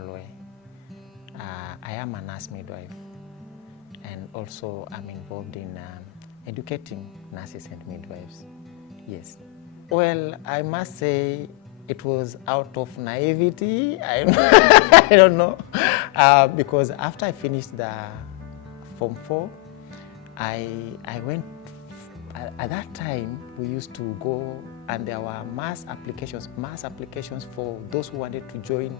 Mukolwe. I am a nurse midwife, and also I'm involved in educating nurses and midwives. Yes. Well, I must say it was out of naivety. I don't know. Because after I finished the Form 4, I went, at that time, we used to go, and there were mass applications for those who wanted to join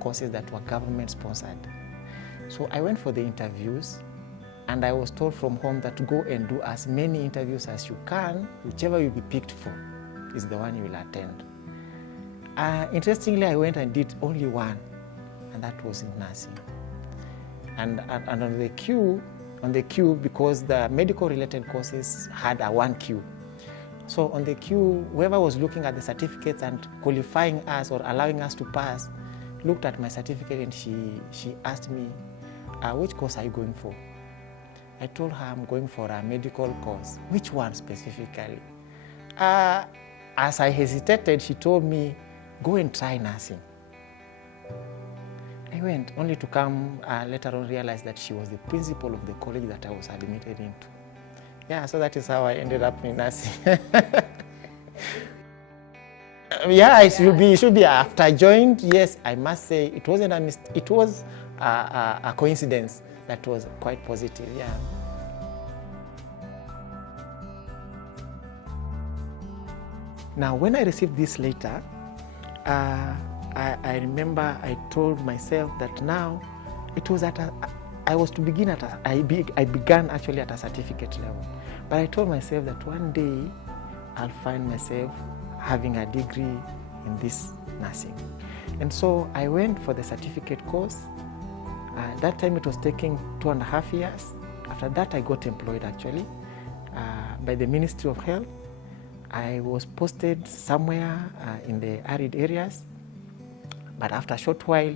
courses that were government sponsored. So I went for the interviews, and I was told from home that go and do as many interviews as you can, whichever you'll be picked for is the one you will attend. Interestingly, I went and did only one, and that was in nursing. And on the queue, because the medical related courses had a 1 queue. So on the queue, whoever was looking at the certificates and qualifying us or allowing us to pass, looked at my certificate, and she asked me, which course are you going for? I told her I'm going for a medical course. Which one specifically? As I hesitated, she told me, go and try nursing. I went, only to come later on realize that she was the principal of the college that I was admitted into. Yeah, so that is how I ended up in nursing. Yeah, it should be after I joined. Yes, I must say it wasn't it was a coincidence that was quite positive. Yeah. Now, when I received this letter, I remember I told myself that now it was I began actually at a certificate level. But I told myself that one day I'll find myself having a degree in this nursing. And so I went for the certificate course. That time it was taking 2.5 years. After that I got employed actually by the Ministry of Health. I was posted somewhere in the arid areas, but after a short while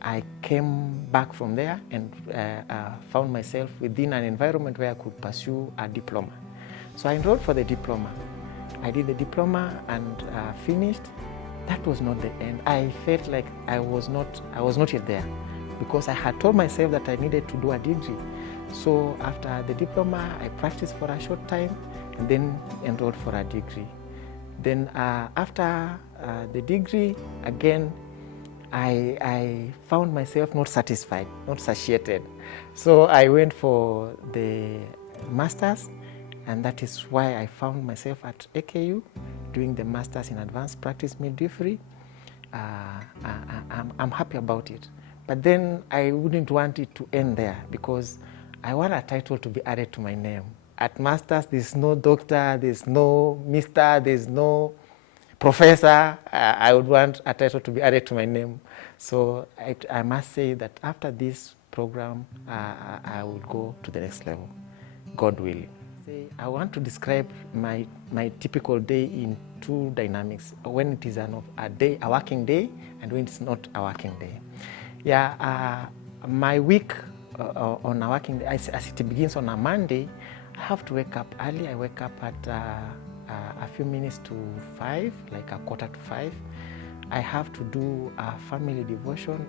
I came back from there and found myself within an environment where I could pursue a diploma. So I enrolled for the diploma. I did the diploma and finished. That was not the end. I felt like I was not yet there, because I had told myself that I needed to do a degree. So after the diploma, I practiced for a short time and then enrolled for a degree. Then after the degree, again, I found myself not satisfied, not satiated. So I went for the master's, and that is why I found myself at AKU doing the master's in advanced practice midwifery. I'm happy about it. But then I wouldn't want it to end there, because I want a title to be added to my name. At master's, there's no doctor, there's no mister, there's no professor. I would want a title to be added to my name. So I must say that after this program, I will go to the next level, God willing. I want to describe my typical day in two dynamics: when it is a working day, and when it's not a working day. Yeah, my week on a working day, as it begins on a Monday, I have to wake up early. I wake up at a few minutes to 5, like 4:45. I have to do a family devotion.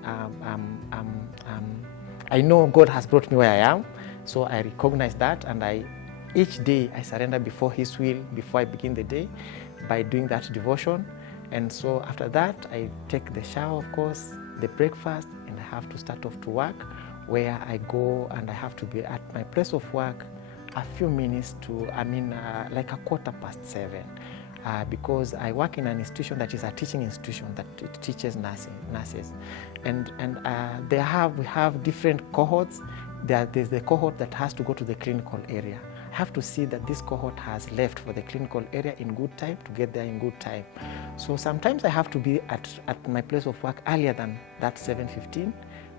I know God has brought me where I am, so I recognize that, and each day I surrender before His will before I begin the day by doing that devotion. And so after that, I take the shower, of course, the breakfast, and I have to start off to work, where I go and I have to be at my place of work a few minutes to, like 7:15, because I work in an institution that is a teaching institution that teaches nurses. And we have different cohorts. There's the cohort that has to go to the clinical area. I have to see that this cohort has left for the clinical area in good time to get there in good time. So sometimes I have to be at my place of work earlier than that 7:15,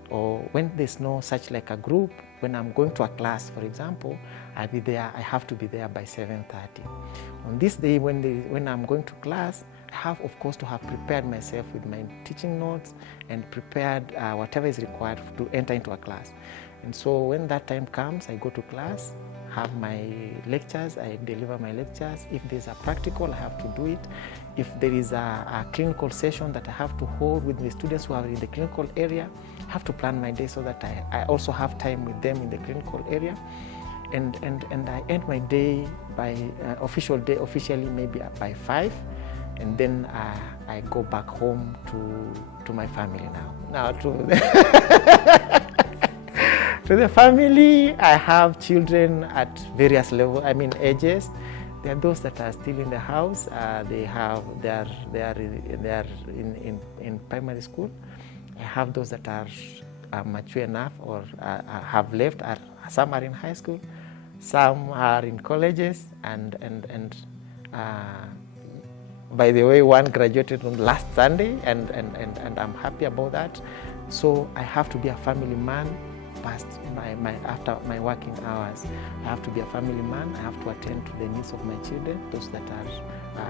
or when there's no such like a group, when I'm going to a class, for example, I'll be there. I have to be there by 7:30. On this day, when I'm going to class, I have, of course, to have prepared myself with my teaching notes and prepared whatever is required to enter into a class. And so when that time comes, I go to class, have my lectures, I deliver my lectures. If there's a practical, I have to do it. If there is a clinical session that I have to hold with the students who are in the clinical area, I have to plan my day so that I also have time with them in the clinical area. And I end my day by officially maybe by 5, and then I go back home to my family now to to the family. I have children at various levels, ages. There are those that are still in the house. They are in primary school. I have those that are mature enough or have left. Some are in high school, some are in colleges, and by the way, one graduated on last Sunday, and I'm happy about that. So I have to be a family man past after my working hours. I have to be a family man. I have to attend to the needs of my children, those that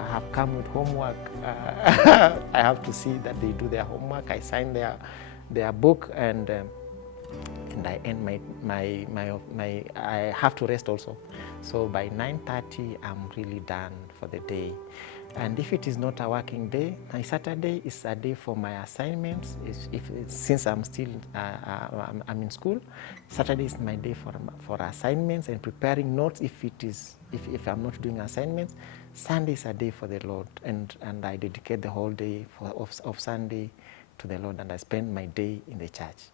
have come with homework. I have to see that they do their homework. I sign their book, and I end I have to rest also. So by 9:30, I'm really done for the day. And if it is not a working day, my Saturday is a day for my assignments. Since I'm still I'm in school, Saturday is my day for assignments and preparing notes. If I'm not doing assignments, Sunday is a day for the Lord, and I dedicate the whole day of Sunday to the Lord, and I spend my day in the church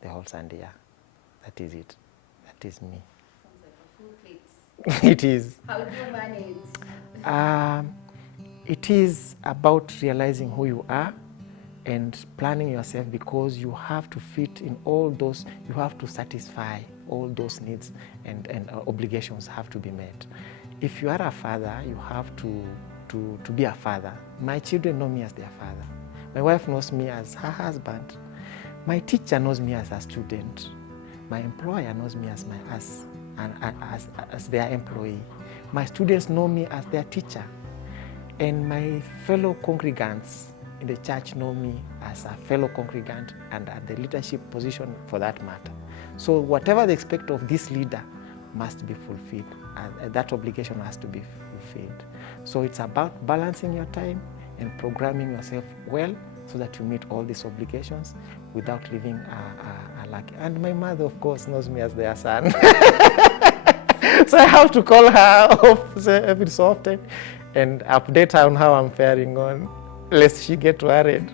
the whole Sunday. Yeah, that is it. That is me. Sounds like a full plate. It is. How do you manage? It is about realizing who you are and planning yourself, because you have to fit in all those, you have to satisfy all those needs, and obligations have to be met. If you are a father, you have to be a father. My children know me as their father. My wife knows me as her husband. My teacher knows me as a student. My employer knows me as their employee. My students know me as their teacher. And my fellow congregants in the church know me as a fellow congregant and at the leadership position for that matter. So whatever they expect of this leader must be fulfilled, and that obligation has to be fulfilled. So it's about balancing your time and programming yourself well so that you meet all these obligations without leaving a lack. And my mother, of course, knows me as their son. So I have to call her every so often and update her on how I'm faring on, lest she get worried.